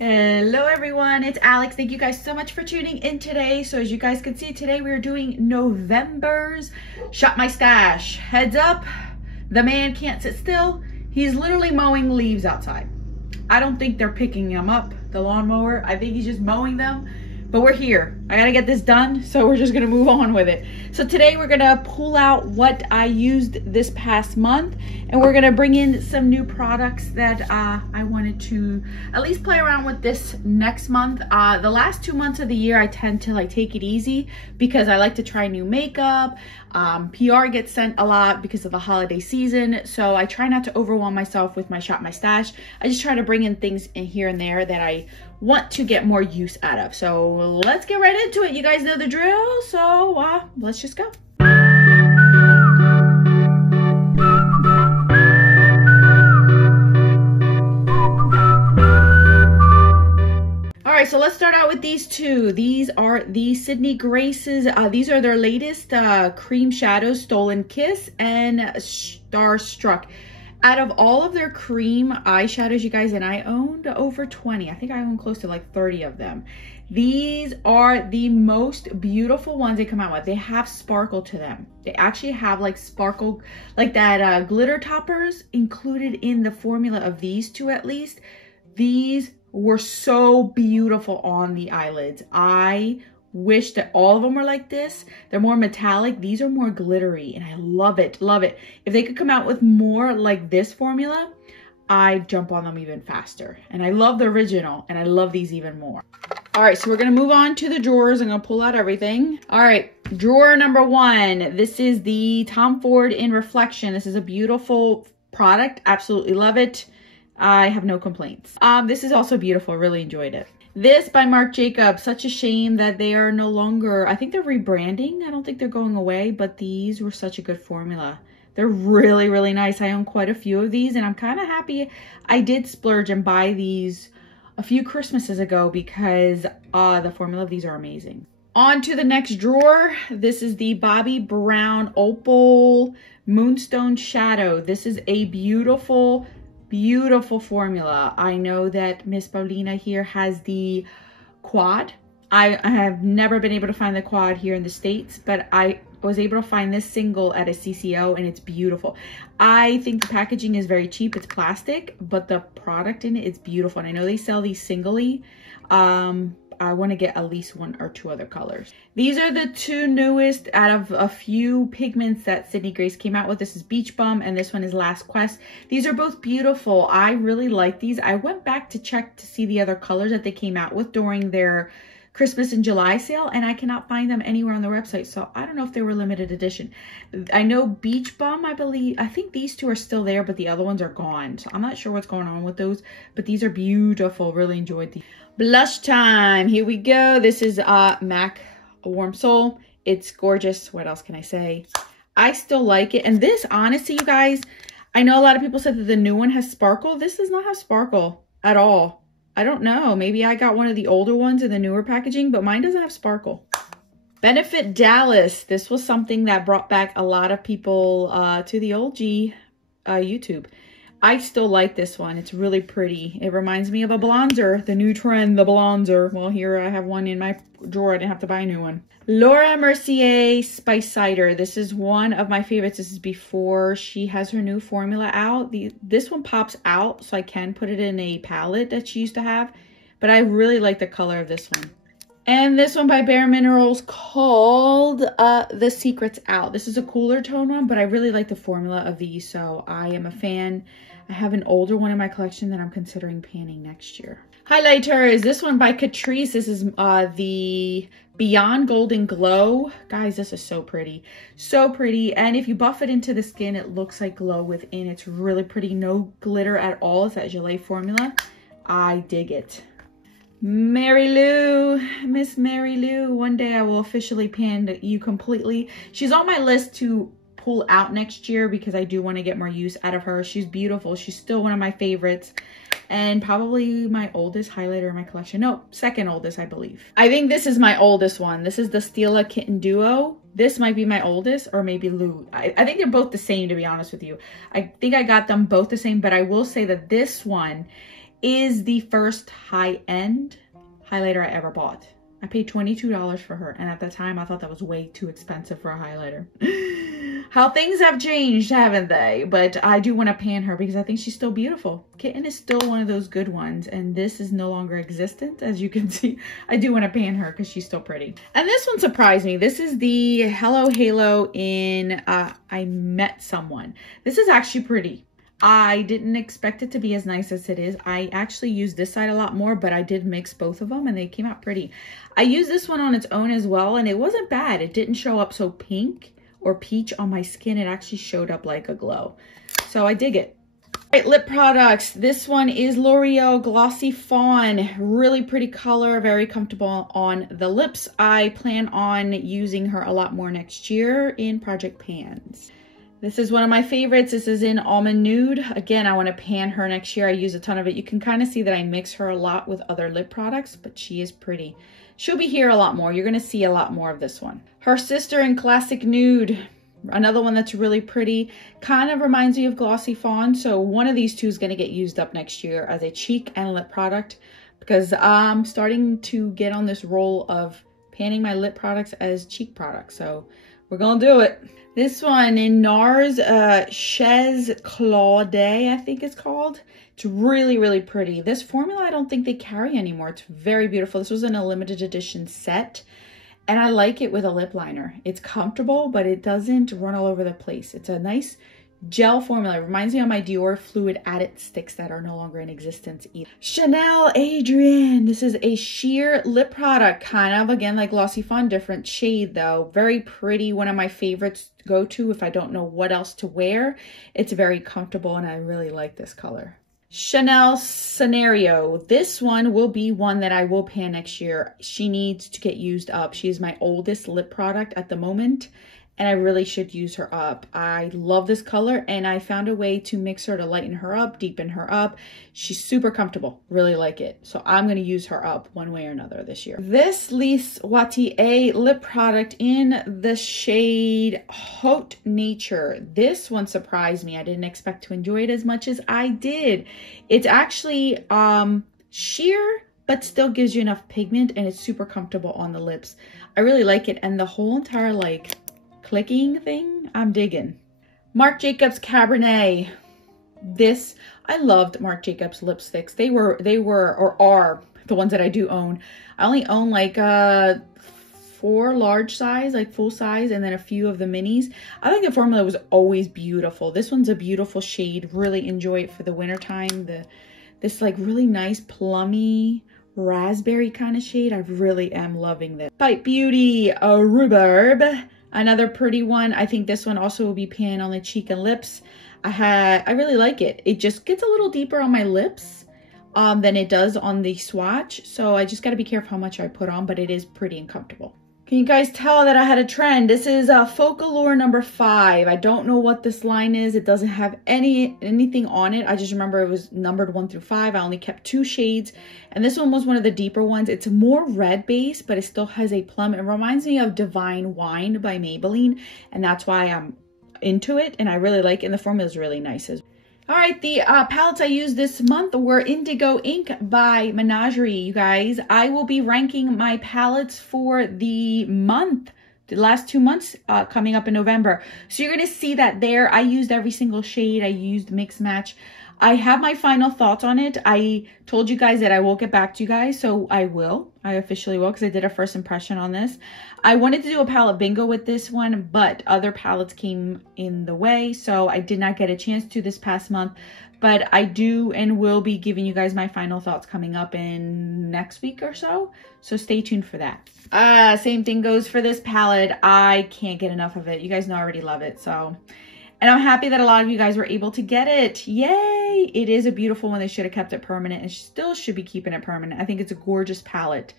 Hello everyone, it's Alex. Thank you guys so much for tuning in today. So as you guys can see, today we are doing November's Shop My Stash. Heads up, the man can't sit still. He's literally mowing leaves outside. I don't think they're picking him up, the lawnmower. I think he's just mowing them, but we're here. I gotta get this done, so we're just gonna move on with it. So today we're gonna pull out what I used this past month, and we're gonna bring in some new products that I wanted to at least play around with this next month. The last 2 months of the year, I tend to take it easy because I like to try new makeup. PR gets sent a lot because of the holiday season, so I try not to overwhelm myself with my Shop My Stash. I just try to bring in things in here and there that I want to get more use out of. So let's get right into it. You guys know the drill, so let's just go. Alright, so let's start out with these two. These are the Sydney Graces. These are their latest Cream Shadows Stolen Kiss and Starstruck. Out of all of their cream eyeshadows, you guys, and I owned over 20. I think I own close to like 30 of them. These are the most beautiful ones they come out with. They have sparkle to them. They actually have like sparkle, like that glitter toppers included in the formula of these two at least. These were so beautiful on the eyelids. I wish that all of them were like this. They're more metallic. These are more glittery, and I love it, love it. If they could come out with more like this formula, I'd jump on them even faster. And I love the original, and I love these even more. All right, so we're gonna move on to the drawers. I'm gonna pull out everything. All right, drawer number 1. This is the Tom Ford in Reflection. This is a beautiful product. Absolutely love it. I have no complaints. This is also beautiful. Really enjoyed it. This by Marc Jacobs. Such a shame that they are no longer, I think they're rebranding. I don't think they're going away, but these were such a good formula. They're really, really nice. I own quite a few of these, and I'm kind of happy I did splurge and buy these a few Christmases ago because the formula of these are amazing. On to the next drawer. This is the Bobbi Brown Opal Moonstone Shadow. This is a beautiful formula. I know that Miss Paulina here has the quad. I have never been able to find the quad here in the States, but I was able to find this single at a CCO, and it's beautiful. I think the packaging is very cheap. It's plastic, but the product in it is beautiful. And I know they sell these singly. I want to get at least 1 or 2 other colors. These are the 2 newest out of a few pigments that Sydney Grace came out with. This is Beach Bum, and this one is Last Quest. These are both beautiful. I really like these. I went back to check to see the other colors that they came out with during their Christmas and July sale, and I cannot find them anywhere on their website, so I don't know if they were limited edition. I know Beach Bum, I think these 2 are still there, but the other ones are gone, so I'm not sure what's going on with those, but these are beautiful. Really enjoyed these. Blush time. Here we go. This is MAC Warm Soul. It's gorgeous. What else can I say? I still like it, and this, honestly, you guys, I know a lot of people said that the new one has sparkle. This does not have sparkle at all. I don't know. Maybe I got one of the older ones in the newer packaging, but mine doesn't have sparkle. Benefit Dallas. This was something that brought back a lot of people to the OG YouTube. I still like this one. It's really pretty. It reminds me of a bronzer, the new trend, the bronzer. Well, here I have one in my drawer. I didn't have to buy a new one. Laura Mercier Spice Cider. This is one of my favorites. This is before she has her new formula out. This one pops out, so I can put it in a palette that she used to have. But I really like the color of this one. And this one by Bare Minerals called The Secret's Out. This is a cooler tone one, but I really like the formula of these, so I am a fan. I have an older one in my collection that I'm considering panning next year. Highlighters. This one by Catrice. This is the Beyond Golden Glow. Guys, this is so pretty. So pretty. And if you buff it into the skin, it looks like glow within. It's really pretty. No glitter at all. It's that Gelée formula. I dig it. Mary Lou. Miss Mary Lou. One day I will officially pan you completely. She's on my list to pull out next year because I do want to get more use out of her. She's beautiful. She's still one of my favorites. And probably my oldest highlighter in my collection. No, second oldest, I believe. I think this is my oldest one. This is the Stila Kitten Duo. This might be my oldest, or maybe Lou. I think they're both the same, to be honest with you. I think I got them both the same, but I will say that this one is the first high-end highlighter I ever bought. I paid $22 for her, and at the time I thought that was way too expensive for a highlighter. How things have changed, haven't they? But I do want to pan her because I think she's still beautiful. Kitten is still one of those good ones, and this is no longer existent, as you can see. I do want to pan her because she's still pretty. And this one surprised me. This is the Hello Halo in I Met Someone. This is actually pretty. I didn't expect it to be as nice as it is. I actually used this side a lot more, but I did mix both of them and they came out pretty. I used this one on its own as well, and it wasn't bad. It didn't show up so pink or peach on my skin. It actually showed up like a glow. So I dig it. All right, lip products. This one is L'Oreal Glossy Fawn. Really pretty color, very comfortable on the lips. I plan on using her a lot more next year in Project Pans. This is one of my favorites. This is in Almond Nude. Again, I want to pan her next year. I use a ton of it. You can kind of see that I mix her a lot with other lip products, but she is pretty. She'll be here a lot more. You're going to see a lot more of this one. Her sister in Classic Nude. Another one that's really pretty. Kind of reminds me of Glossy Fawn. So one of these two is going to get used up next year as a cheek and lip product, because I'm starting to get on this roll of panning my lip products as cheek products. So we're going to do it. This one in NARS, Chez Claude, I think it's called. It's really, really pretty. This formula I don't think they carry anymore. It's very beautiful. This was in a limited edition set, and I like it with a lip liner. It's comfortable, but it doesn't run all over the place. It's a nice gel formula. It reminds me of my Dior Fluid Added Sticks that are no longer in existence either. Chanel Adrienne. This is a sheer lip product, kind of, again, like Glossy Fawn, different shade though. Very pretty. One of my favorites to go to if I don't know what else to wear. It's very comfortable, and I really like this color. Chanel Scenario. This one will be one that I will pan next year. She needs to get used up. She is my oldest lip product at the moment, and I really should use her up. I love this color, and I found a way to mix her to lighten her up, deepen her up. She's super comfortable. Really like it. So I'm going to use her up one way or another this year. This Lise Watier lip product in the shade Haute Nature. This one surprised me. I didn't expect to enjoy it as much as I did. It's actually sheer, but still gives you enough pigment, and it's super comfortable on the lips. I really like it, and the whole entire like clicking thing, I'm digging. Marc Jacobs Cabernet. This, I loved Marc Jacobs lipsticks. They were or are the ones that I do own. I only own like 4 large size, like full size, and then a few of the minis. I think the formula was always beautiful. This one's a beautiful shade. Really enjoy it for the winter time. This like really nice plummy raspberry kind of shade. I really am loving this. Bite Beauty Rhubarb. Another pretty one. I think this one also will be pan on the cheek and lips. I really like it. It just gets a little deeper on my lips than it does on the swatch. So I just got to be careful how much I put on, but it is pretty and comfortable. Can you guys tell that I had a trend? This is Focallure number 5. I don't know what this line is. It doesn't have anything on it. I just remember it was numbered 1 through 5. I only kept 2 shades, and this one was one of the deeper ones. It's more red base, but it still has a plum. It reminds me of Divine Wine by Maybelline, and that's why I'm into it, and I really like it, and the formula is really nice as well. All right, the palettes I used this month were Indigo Ink by Menagerie, you guys. I will be ranking my palettes for the month, the last 2 months coming up in November. So you're going to see that there. I used every single shade. I used mix match. I have my final thoughts on it. I told you guys that I will get back to you guys, so I will. I officially will, because I did a first impression on this. I wanted to do a palette bingo with this one, but other palettes came in the way, so I did not get a chance to this past month. But I do and will be giving you guys my final thoughts coming up in next week or so. So stay tuned for that. Same thing goes for this palette. I can't get enough of it. You guys know I already love it, so... And I'm happy that a lot of you guys were able to get it. Yay! It is a beautiful one. They should have kept it permanent, and still should be keeping it permanent. I think it's a gorgeous palette.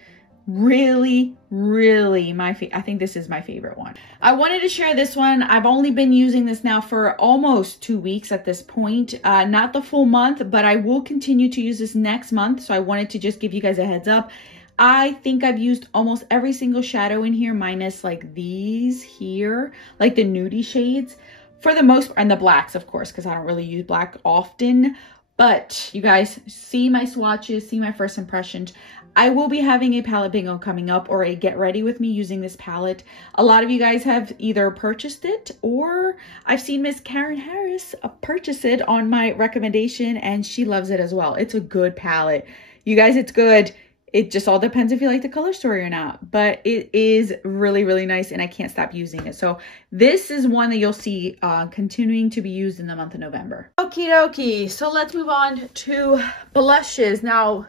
Really, really I think this is my favorite one. I wanted to share this one. I've only been using this now for almost 2 weeks at this point. Not the full month, but I will continue to use this next month. So I wanted to just give you guys a heads up. I think I've used almost every single shadow in here, minus like these here, like the nudie shades. For the most part, and the blacks, of course, because I don't really use black often. But you guys see my swatches, see my first impressions. I will be having a palette bingo coming up, or a get ready with me using this palette. A lot of you guys have either purchased it, or I've seen Miss Karen Harris purchase it on my recommendation, and she loves it as well. It's a good palette. You guys, it's good. It just all depends if you like the color story or not, but it is really, really nice, and I can't stop using it. So this is one that you'll see continuing to be used in the month of November. Okie dokie, so let's move on to blushes. Now,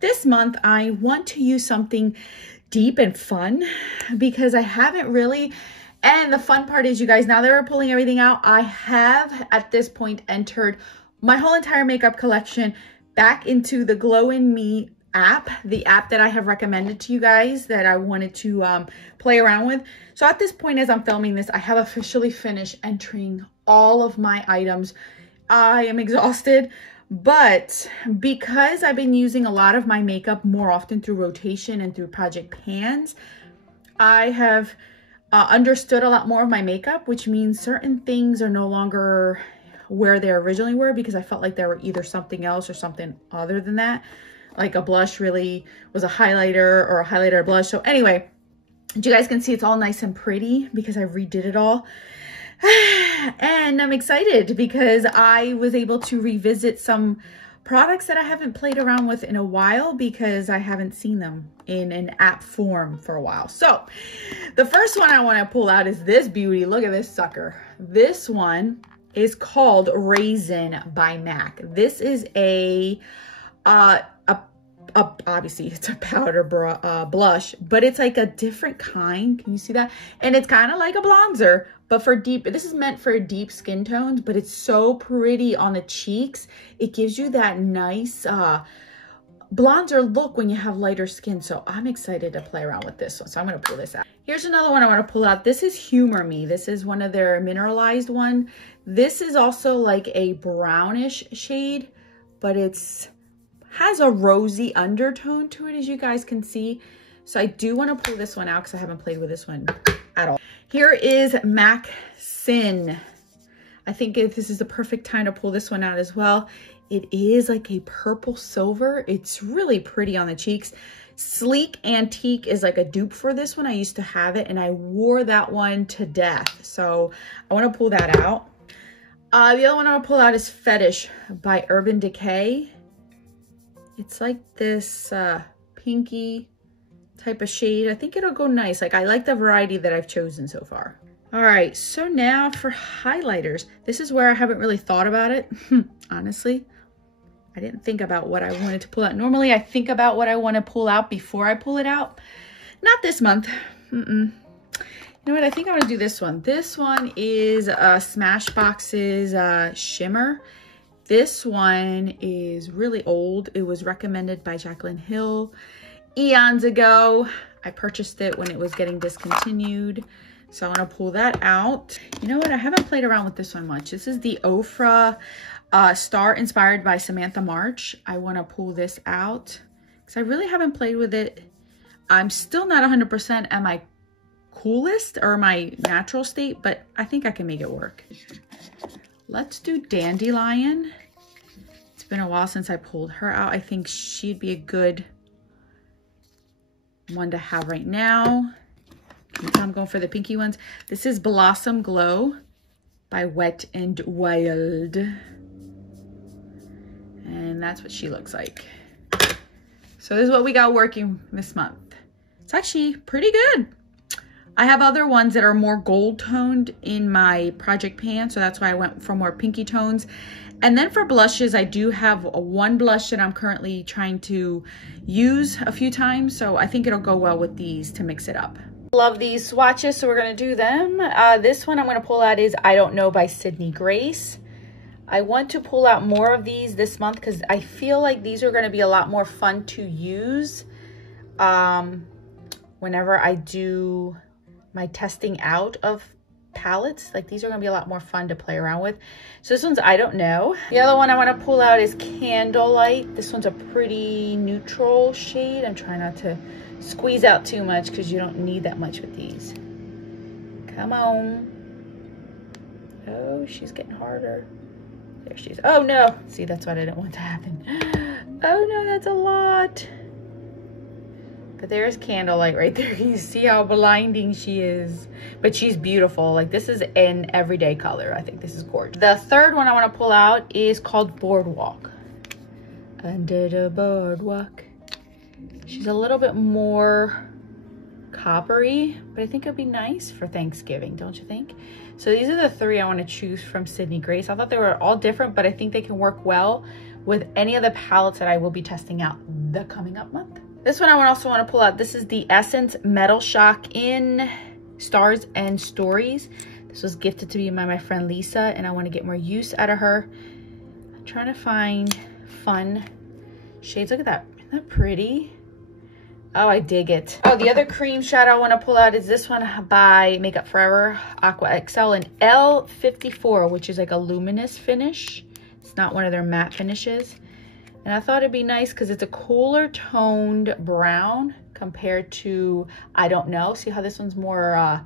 this month I want to use something deep and fun because I haven't really, and the fun part is, you guys, now that we're pulling everything out, I have at this point entered my whole entire makeup collection back into the Glow in Me app, the app that I have recommended to you guys that I wanted to play around with. So at this point, as I'm filming this, I have officially finished entering all of my items. I am exhausted, but because I've been using a lot of my makeup more often through rotation and through project pans, I have understood a lot more of my makeup, which means certain things are no longer where they originally were, because I felt like they were either something else or something other than that. Like a blush really was a highlighter, or a highlighter blush. So anyway, you guys can see it's all nice and pretty because I redid it all. And I'm excited because I was able to revisit some products that I haven't played around with in a while because I haven't seen them in an app form for a while. So the first one I want to pull out is this beauty. Look at this sucker. This one is called Raisin by MAC. This is obviously it's a powder blush, but it's like a different kind. Can you see that? And it's kind of like a bronzer, but for deep, this is meant for deep skin tones, but it's so pretty on the cheeks. It gives you that nice bronzer look when you have lighter skin. So I'm excited to play around with this one. So I'm going to pull this out. Here's another one I want to pull out. This is Humor Me. This is one of their mineralized one. This is also like a brownish shade, but it's has a rosy undertone to it, as you guys can see. So I do want to pull this one out because I haven't played with this one at all. Here is MAC Sin. I think this is the perfect time to pull this one out as well. It is like a purple silver. It's really pretty on the cheeks. Sleek Antique is like a dupe for this one. I used to have it and I wore that one to death. So I want to pull that out. The other one I want to pull out is Fetish by Urban Decay. It's like this pinky type of shade. I think it'll go nice. Like, I like the variety that I've chosen so far. All right, so now for highlighters. This is where I haven't really thought about it. Honestly, I didn't think about what I wanted to pull out. Normally, I think about what I want to pull out before I pull it out. Not this month. You know what? I think I want to do this one. This one is Smashbox's Shimmer. This one is really old. It was recommended by Jaclyn Hill eons ago. I purchased it when it was getting discontinued. So I want to pull that out. You know what? I haven't played around with this one much. This is the Ofra Star inspired by Samantha March. I want to pull this out because I really haven't played with it. I'm still not 100% at my coolest or my natural state, but I think I can make it work. Let's do Dandelion. It's been a while since I pulled her out. I think she'd be a good one to have right now. I'm going for the pinky ones. This is Blossom Glow by Wet and Wild. And that's what she looks like. So this is what we got working this month. It's actually pretty good. I have other ones that are more gold toned in my project pan, so that's why I went for more pinky tones. And then for blushes, I do have one blush that I'm currently trying to use a few times, so I think it'll go well with these to mix it up. Love these swatches, so we're gonna do them. This one I'm gonna pull out is I Don't Know by Sydney Grace. I want to pull out more of these this month because I feel like these are gonna be a lot more fun to use whenever I do my testing out of palettes. Like, these are gonna be a lot more fun to play around with. So this one's I Don't Know. The other one I want to pull out is Candlelight. This one's a pretty neutral shade. I'm trying not to squeeze out too much because you don't need that much with these. Come on. Oh, she's getting harder. There she is. Oh no. See, that's what I didn't want to happen. Oh no, that's a lot. But there's Candlelight right there. You see how blinding she is. But she's beautiful. Like, this is an everyday color. I think this is gorgeous. The third one I want to pull out is called Boardwalk. Under the boardwalk. She's a little bit more coppery, but I think it'd be nice for Thanksgiving, don't you think? So these are the three I want to choose from Sydney Grace. I thought they were all different, but I think they can work well with any of the palettes that I will be testing out the coming up month. This one I also want to pull out. This is the Essence Metal Shock in Stars and Stories. This was gifted to me by my friend Lisa, and I want to get more use out of her. I'm trying to find fun shades. Look at that. Isn't that pretty? Oh, I dig it. Oh, the other cream shadow I want to pull out is this one by Makeup Forever Aqua XL in L54, which is like a luminous finish. It's not one of their matte finishes. And I thought it'd be nice because it's a cooler toned brown compared to, I don't know. See how this one's more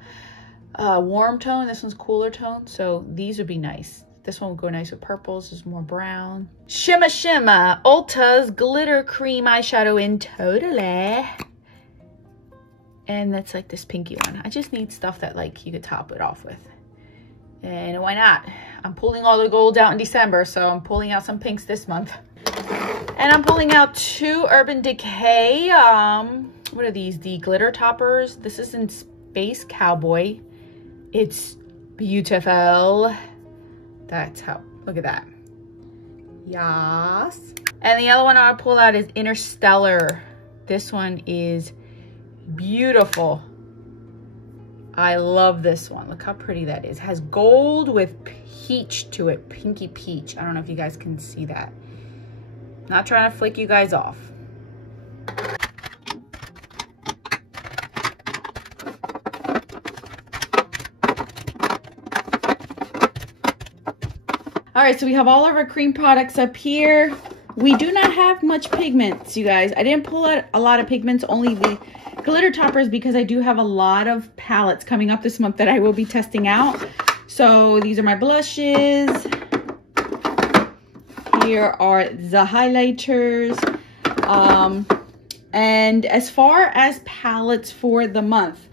warm tone? This one's cooler tone. So these would be nice. This one would go nice with purples. This is more brown. Shimma Shimma Ulta's Glitter Cream Eyeshadow in Totally. And that's like this pinky one. I just need stuff that like you could top it off with. And why not? I'm pulling all the gold out in December, so I'm pulling out some pinks this month. And I'm pulling out two Urban Decay. What are these? The glitter toppers. This is in Space Cowboy. It's beautiful. That's how, look at that. Yes. And the other one I want to pull out is Interstellar. This one is beautiful. I love this one. Look how pretty that is. It has gold with peach to it. Pinky peach. I don't know if you guys can see that. Not trying to flick you guys off. All right, so we have all of our cream products up here. We do not have much pigments, you guys. I didn't pull out a lot of pigments, only the glitter toppers, because I do have a lot of palettes coming up this month that I will be testing out. So these are my blushes. Here are the highlighters. And as far as palettes for the month,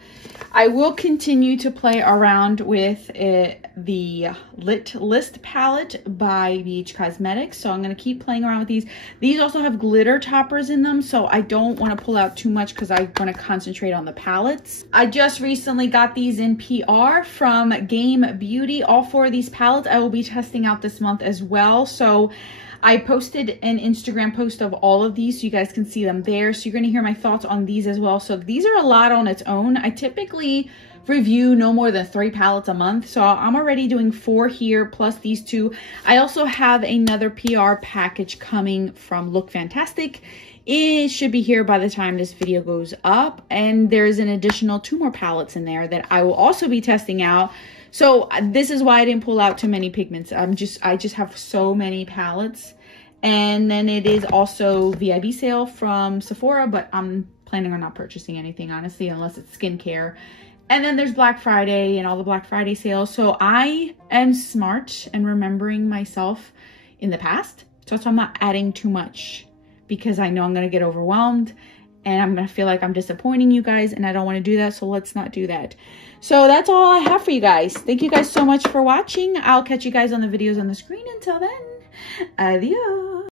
I will continue to play around with the Lit List palette by BH Cosmetics. So I'm going to keep playing around with these. These also have glitter toppers in them, so I don't want to pull out too much because I want to concentrate on the palettes. I just recently got these in PR from Game Beauty. All four of these palettes I will be testing out this month as well. So I posted an Instagram post of all of these so you guys can see them there. So you're going to hear my thoughts on these as well. So these are a lot on its own. I typically review no more than 3 palettes a month. So I'm already doing 4 here plus these 2. I also have another PR package coming from Look Fantastic. It should be here by the time this video goes up. And there's an additional 2 more palettes in there that I will also be testing out. So this is why I didn't pull out too many pigments. I just have so many palettes. And then it is also VIB sale from Sephora, but I'm planning on not purchasing anything, honestly, unless it's skincare. And then there's Black Friday and all the Black Friday sales. So I am smart and remembering myself in the past. So I'm not adding too much because I know I'm going to get overwhelmed and I'm going to feel like I'm disappointing you guys, and I don't want to do that. So let's not do that. So that's all I have for you guys. Thank you guys so much for watching. I'll catch you guys on the videos on the screen. Until then, adios.